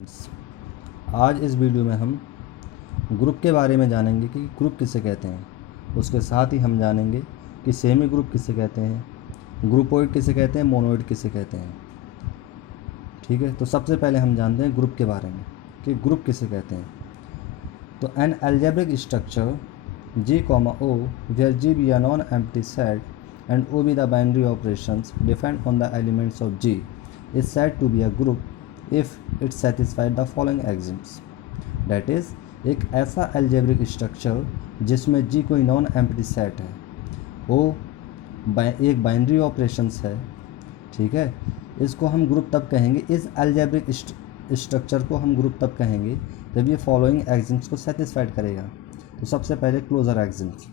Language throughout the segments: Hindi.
आज इस वीडियो में हम ग्रुप के बारे में जानेंगे कि ग्रुप किसे कहते हैं। उसके साथ ही हम जानेंगे कि सेमी ग्रुप किसे कहते हैं, ग्रुपोइड किसे कहते हैं, मोनोइड किसे कहते हैं। ठीक है, तो सबसे पहले हम जानते हैं ग्रुप के बारे में कि ग्रुप किसे कहते हैं। तो N algebraic structure G, O where G be a non-empty set and O be the binary operations depend on the elements of G is said to be a group if it satisfies the following axioms. That is, एक ऐसा algebraic स्ट्रक्चर जिसमें G कोई नॉन एम्प्टी सेट है, O एक बाइनरी ऑपरेशंस है। ठीक है, इसको हम ग्रुप तब कहेंगे, इस अलजेब्रिक स्ट्रक्चर को हम ग्रुप तब कहेंगे जब ये फॉलोइंग एक्सिम्स को सेटिस्फाइड करेगा। तो सबसे पहले क्लोजर एक्सिम्स।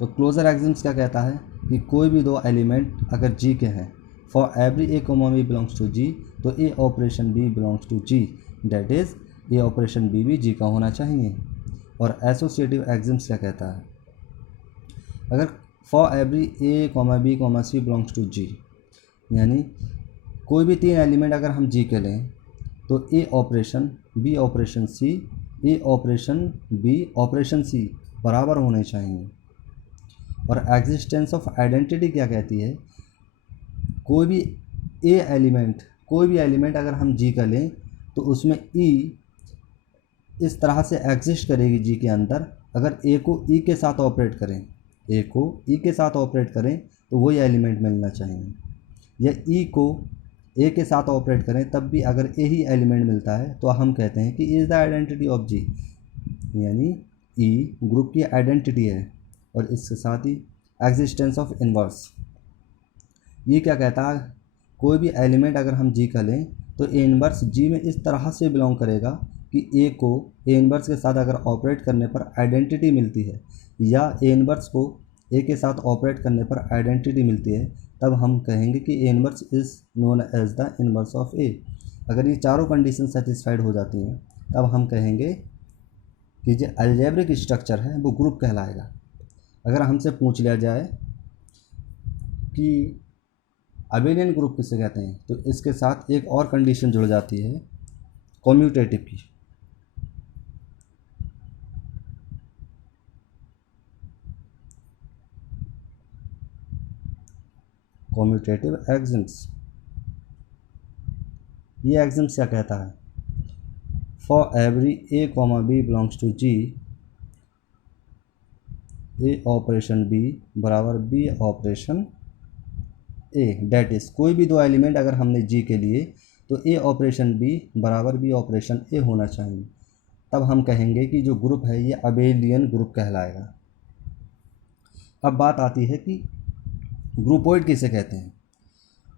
तो क्लोजर एक्सिम्स क्या कहता है कि कोई भी दो एलिमेंट अगर जी के हैं, for every A comma B belongs to G, तो A operation B belongs to G, that is A operation B भी जी का होना चाहिए। और एसोसिएटिव एक्सिम्स क्या कहता है, अगर for every A comma B comma C belongs to G, यानी कोई भी तीन एलिमेंट अगर हम जी के लें तो A operation B operation C, A operation B operation C बराबर होने चाहिए। और एग्जिस्टेंस ऑफ आइडेंटिटी क्या कहती है, कोई भी एलिमेंट अगर हम जी का लें तो उसमें ई इस तरह से एग्जिस्ट करेगी जी के अंदर, अगर ए को ई के साथ ऑपरेट करें तो वही एलिमेंट मिलना चाहिए, या ई को ए के साथ ऑपरेट करें तब भी अगर ए ही एलिमेंट मिलता है तो हम कहते हैं कि इज़ द आइडेंटिटी ऑफ जी, यानी ई ग्रुप की आइडेंटिटी है। और इसके साथ ही एग्जिस्टेंस ऑफ इन्वर्स, ये क्या कहता है, कोई भी एलिमेंट अगर हम जी का लें तो ए इन्वर्स जी में इस तरह से बिलोंग करेगा कि ए को ए इन्वर्स के साथ अगर ऑपरेट करने पर आइडेंटिटी मिलती है, या ए इन्वर्स को ए के साथ ऑपरेट करने पर आइडेंटिटी मिलती है, तब हम कहेंगे कि A inverse is known as the inverse of A. अगर ये चारों कंडीशन सेटिस्फाइड हो जाती हैं तब हम कहेंगे कि जो अलजेब्रिक स्ट्रक्चर है वो ग्रुप कहलाएगा। अगर हमसे पूछ लिया जाए कि अबेलियन ग्रुप किसे कहते हैं, तो इसके साथ एक और कंडीशन जुड़ जाती है कम्यूटेटिव की। कम्यूटेटिव एक्सिम्स, ये एक्सिम्स क्या कहता है, for every A comma B belongs to G, A operation B बराबर B operation A, that is कोई भी दो एलिमेंट अगर हमने जी के लिए तो ए ऑपरेशन बी बराबर बी ऑपरेशन ए होना चाहिए, तब हम कहेंगे कि जो ग्रुप है ये अबेलियन ग्रुप कहलाएगा। अब बात आती है कि ग्रुपोइड किसे कहते हैं।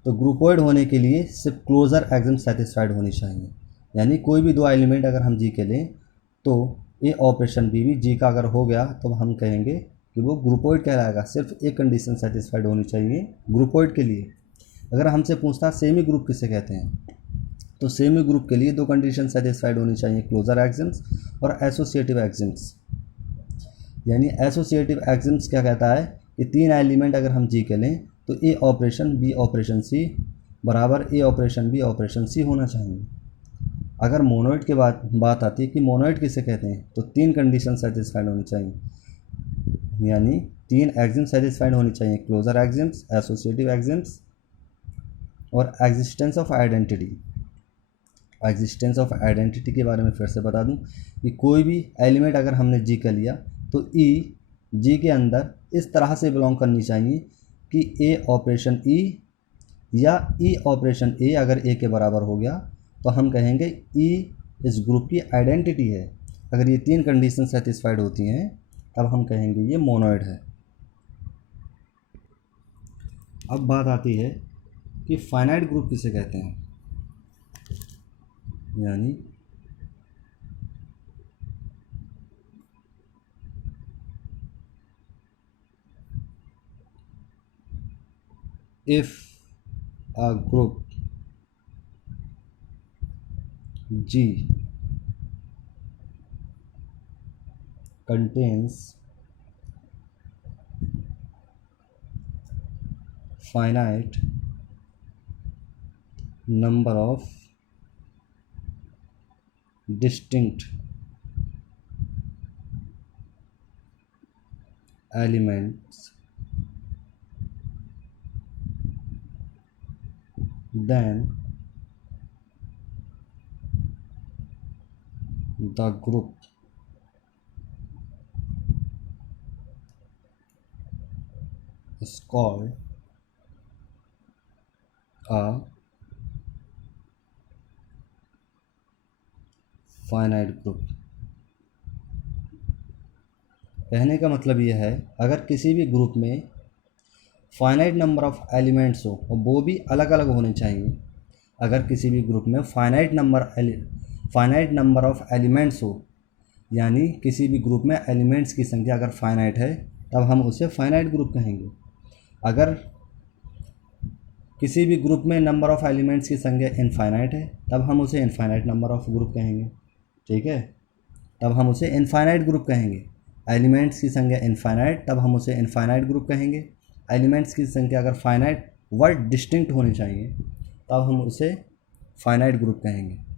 तो ग्रुपोइड होने के लिए सिर्फ क्लोजर एक्सिम सेटिस्फाइड होनी चाहिए, यानी कोई भी दो एलिमेंट अगर हम जी के लें तो ए ऑपरेशन बी भी जी का अगर हो गया तो हम कहेंगे कि वो ग्रुपोइड कहलाएगा। सिर्फ एक कंडीशन सेटिस्फाइड होनी चाहिए ग्रुपोइड के लिए। अगर हमसे पूछता सेमी ग्रुप किसे कहते हैं, तो सेमी ग्रुप के लिए दो कंडीशन सेटिस्फाइड होनी चाहिए, क्लोजर एक्सिम्स और एसोसिएटिव एक्सिम्स। यानी एसोसिएटिव एक्सिम्स क्या कहता है कि तीन एलिमेंट अगर हम जी के लें तो A operation B operation C बराबर ए ऑपरेशन बी ऑपरेशन सी होना चाहिए। अगर मोनोइड के बात आती है कि मोनोइड किसे कहते हैं, तो तीन कंडीशन सेटिस्फाइड होनी चाहिए, यानी तीन एक्सिम सेटिस्फाइड होनी चाहिए, क्लोजर एक्सिम्स, एसोसिएटिव एक्सिम्स और existence of identity. Existence of identity के बारे में फिर से बता दूं कि कोई भी एलिमेंट अगर हमने जी का लिया तो ई जी के अंदर इस तरह से बिलोंग करनी चाहिए कि ए ऑपरेशन ई या ई ऑपरेशन ए अगर ए के बराबर हो गया तो हम कहेंगे ई इस ग्रुप की आइडेंटिटी है। अगर ये तीन कंडीशन सेटिस्फाइड होती हैं तब हम कहेंगे ये मोनोइड है। अब बात आती है कि फाइनाइट ग्रुप किसे कहते हैं, यानी if a group G contains finite number of distinct elements then the group is called a finite group। कहने का मतलब यह है, अगर किसी भी ग्रुप में फाइनाइट नंबर ऑफ एलिमेंट्स हो और वो भी अलग अलग होने चाहिए, अगर किसी भी ग्रुप में फाइनाइट नंबर ऑफ एलिमेंट्स हो, यानी किसी भी ग्रुप में एलिमेंट्स की संख्या अगर फाइनाइट है तब हम उसे फाइनाइट ग्रुप कहेंगे। अगर किसी भी ग्रुप में नंबर ऑफ एलिमेंट्स की संख्या इनफाइनाइट है तब हम उसे इनफाइनाइट नंबर ऑफ ग्रुप कहेंगे। ठीक है, तब हम उसे इनफाइनाइट ग्रुप कहेंगे। एलिमेंट्स की संख्या इनफाइनाइट तब हम उसे इनफाइनाइट ग्रुप कहेंगे। एलिमेंट्स की संख्या अगर फाइनाइट वर्ड डिस्टिंक्ट होनी चाहिए तब हम उसे फाइनाइट ग्रुप कहेंगे।